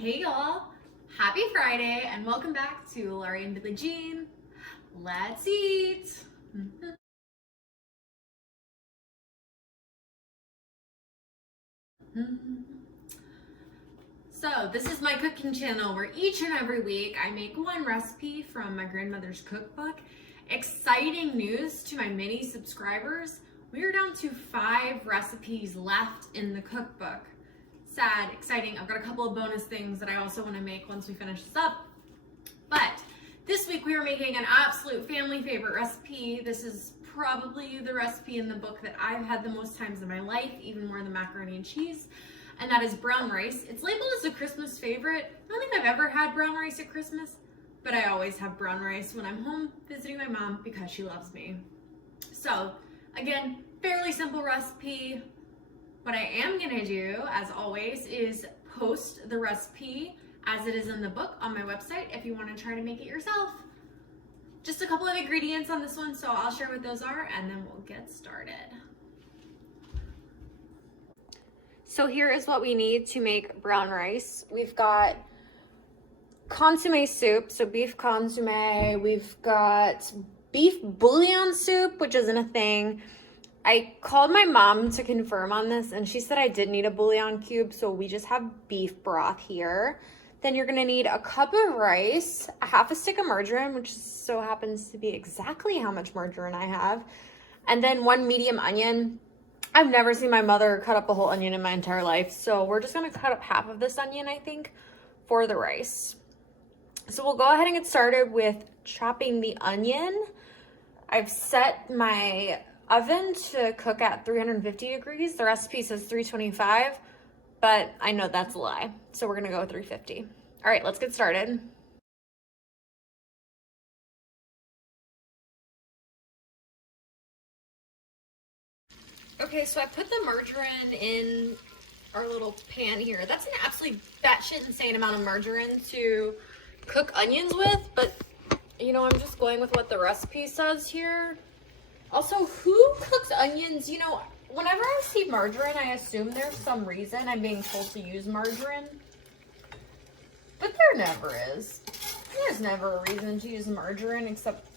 Hey y'all, happy Friday and welcome back to Laurie and Billie Jean. Let's eat. So this is my cooking channel where each and every week I make one recipe from my grandmother's cookbook. Exciting news to my mini subscribers. We are down to 5 recipes left in the cookbook. Sad, exciting. I've got a couple of bonus things that I also want to make once we finish this up. But this week we are making an absolute family favorite recipe. This is probably the recipe in the book that I've had the most times in my life, even more than macaroni and cheese, and that is brown rice. It's labeled as a Christmas favorite. I don't think I've ever had brown rice at Christmas, but I always have brown rice when I'm home visiting my mom because she loves me. So again, fairly simple recipe. What I am gonna do, as always, is post the recipe as it is in the book on my website if you wanna try to make it yourself. Just a couple of ingredients on this one, so I'll share what those are and then we'll get started. So here is what we need to make brown rice. We've got consomme soup, so beef consomme. We've got beef bouillon soup, which isn't a thing. I called my mom to confirm on this and she said I did need a bouillon cube, so we just have beef broth here. Then you're gonna need a cup of rice, a half a stick of margarine, which so happens to be exactly how much margarine I have, and then 1 medium onion. I've never seen my mother cut up a whole onion in my entire life, so we're just gonna cut up half of this onion, I think, for the rice. So we'll go ahead and get started with chopping the onion. I've set my oven to cook at 350 degrees. The recipe says 325, but I know that's a lie. So we're gonna go with 350. All right, let's get started. Okay, so I put the margarine in our little pan here. That's an absolutely batshit insane amount of margarine to cook onions with, but you know, I'm just going with what the recipe says here. Also, who cooks onions? You know, whenever I see margarine, I assume there's some reason I'm being told to use margarine. But there never is. There's never a reason to use margarine except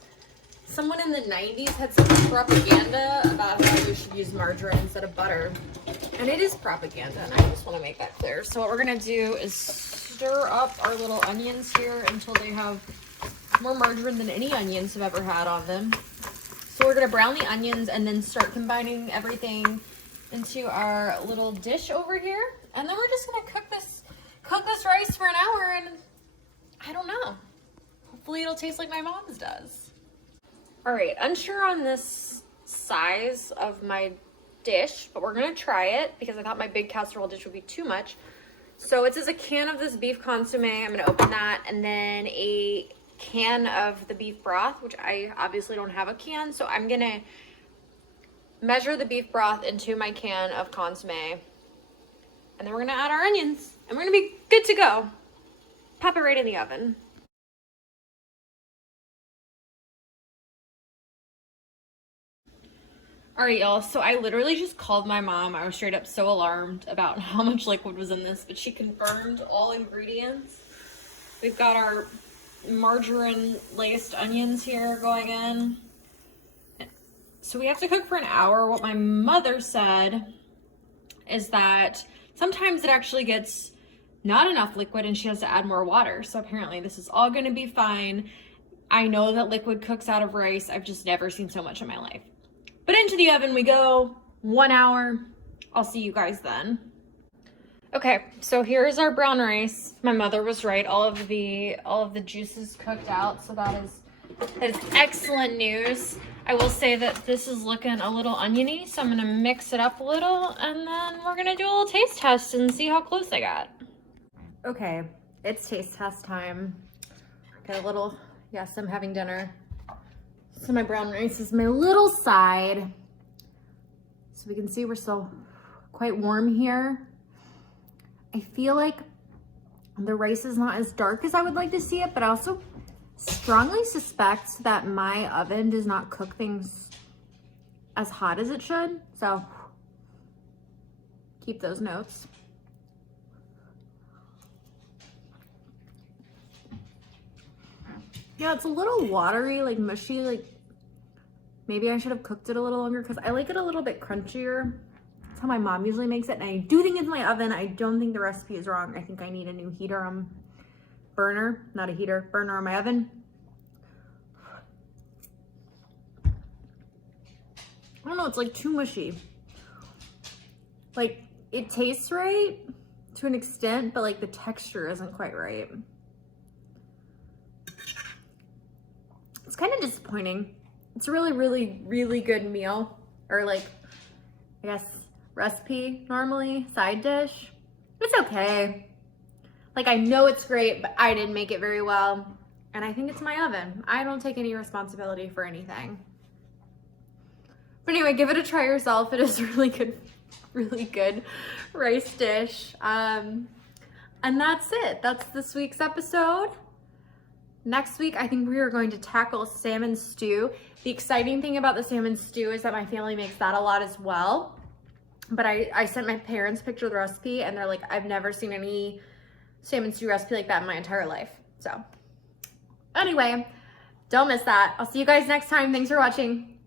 someone in the 90s had some propaganda about how we should use margarine instead of butter. And it is propaganda, and I just want to make that clear. So what we're going to do is stir up our little onions here until they have more margarine than any onions have ever had on them. So we're gonna brown the onions and then start combining everything into our little dish over here. And then we're just gonna cook this rice for an hour, and I don't know. Hopefully it'll taste like my mom's does. All right, unsure on this size of my dish, but we're gonna try it because I thought my big casserole dish would be too much. So it says a can of this beef consomme. I'm gonna open that, and then a can of the beef broth, which I obviously don't have a can, so I'm gonna measure the beef broth into my can of consomme, and then we're gonna add our onions and we're gonna be good to go. Pop it right in the oven. All right, y'all, so I literally just called my mom. I was straight up so alarmed about how much liquid was in this, but she confirmed all ingredients. We've got our margarine laced onions here going in. So we have to cook for an hour. What my mother said is that sometimes it actually gets not enough liquid and she has to add more water. So apparently this is all going to be fine. I know that liquid cooks out of rice. I've just never seen so much in my life. But into the oven we go. 1 hour. I'll see you guys then. Okay, so here's our brown rice. My mother was right. All of the juices cooked out, so that is excellent news. I will say that this is looking a little oniony, so I'm gonna mix it up a little, and then we're gonna do a little taste test and see how close I got. Okay, it's taste test time. Got a little, yes, I'm having dinner. So my brown rice is my little side. So we can see we're still quite warm here. I feel like the rice is not as dark as I would like to see it, but I also strongly suspect that my oven does not cook things as hot as it should. So keep those notes. Yeah, it's a little watery, like mushy, like maybe I should have cooked it a little longer because I like it a little bit crunchier. That's how my mom usually makes it. And I do think it's my oven. I don't think the recipe is wrong. I think I need a new heater burner, not a heater, burner on my oven. I don't know, it's like too mushy. Like it tastes right to an extent, but like the texture isn't quite right. It's kind of disappointing. It's a really, really, really good meal, or like, I guess, recipe normally, side dish. It's okay. Like I know it's great, but I didn't make it very well. And I think it's my oven. I don't take any responsibility for anything. But anyway, give it a try yourself. It is a really good rice dish. And that's it. That's this week's episode. Next week, I think we are going to tackle salmon stew. The exciting thing about the salmon stew is that my family makes that a lot as well. But I sent my parents a picture of the recipe and they're like, I've never seen any salmon stew recipe like that in my entire life. So anyway, don't miss that. I'll see you guys next time. Thanks for watching.